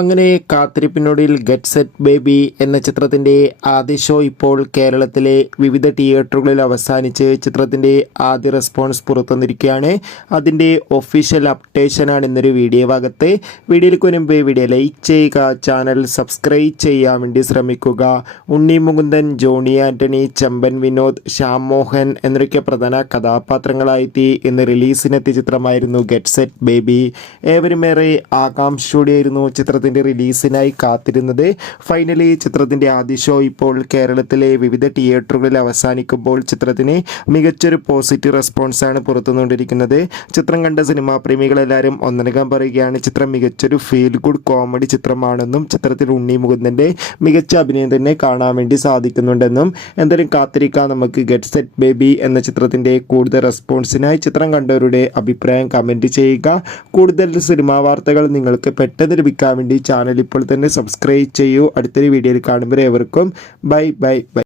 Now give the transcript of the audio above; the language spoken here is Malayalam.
അങ്ങനെ കാത്തിരിപ്പിനൊടുവിൽ ഗെറ്റ് സെറ്റ് ബേബി എന്ന ചിത്രത്തിൻ്റെ ആദ്യ ഷോ ഇപ്പോൾ കേരളത്തിലെ വിവിധ തിയേറ്ററുകളിൽ അവസാനിച്ച് ചിത്രത്തിൻ്റെ ആദ്യ റെസ്പോൺസ് പുറത്തുവന്നിരിക്കുകയാണ്. അതിൻ്റെ ഒഫീഷ്യൽ അപ്ഡേഷനാണ് ഇന്നൊരു വീഡിയോ ഭാഗത്ത്. വീഡിയോയിലേക്ക് മുൻപ് വീഡിയോ ലൈക്ക് ചെയ്യുക, ചാനൽ സബ്സ്ക്രൈബ് ചെയ്യാൻ വേണ്ടി ശ്രമിക്കുക. ഉണ്ണി മുകുന്ദൻ, ജോണി ആൻ്റണി, ചെമ്പൻ വിനോദ്, ശ്യാം മോഹൻ എന്നൊക്കെ പ്രധാന കഥാപാത്രങ്ങളായെത്തി ഇന്ന് റിലീസിനെത്തിയ ചിത്രമായിരുന്നു ഗെറ്റ് സെറ്റ് ബേബി. ഏവരുമേറെ ആകാംക്ഷയോടെയായിരുന്നു ചിത്രത്തിൻ്റെ റിലീസിനായി കാത്തിരുന്നത്. ഫൈനലി ചിത്രത്തിൻ്റെ ആദ്യ ഷോ ഇപ്പോൾ കേരളത്തിലെ വിവിധ തിയേറ്ററുകളിൽ അവസാനിക്കുമ്പോൾ ചിത്രത്തിന് മികച്ചൊരു പോസിറ്റീവ് റെസ്പോൺസാണ് പുറത്തുകൊണ്ടിരിക്കുന്നത്. ചിത്രം കണ്ട സിനിമാ പ്രേമികളെല്ലാവരും ഒന്നടങ്കം പറയുകയാണ് ചിത്രം മികച്ചൊരു ഫീൽ ഗുഡ് കോമഡി ചിത്രമാണെന്നും ചിത്രത്തിൽ ഉണ്ണി മുകുന്ദൻ്റെ മികച്ച അഭിനയം തന്നെ കാണാൻ വേണ്ടി സാധിക്കുന്നുണ്ടെന്നും. എന്തായാലും കാത്തിരിക്കാം നമുക്ക് ഗെറ്റ് സെറ്റ് ബേബി എന്ന ചിത്രത്തിൻ്റെ കൂടുതൽ റെസ്പോൺസിനായി. ചിത്രം കണ്ടവരുടെ അഭിപ്രായം കമൻറ്റ് ചെയ്യുക. കൂടുതൽ സിനിമാ വാർത്തകൾ നിങ്ങൾക്ക് പെട്ടെന്ന് ലഭിക്കാൻ വേണ്ടി ചാനൽ ഇപ്പോൾ തന്നെ സബ്സ്ക്രൈബ് ചെയ്യൂ. അടുത്തൊരു വീഡിയോയിൽ കാണുമ്പോൾ ഏവർക്കും ബൈ ബൈ ബൈ.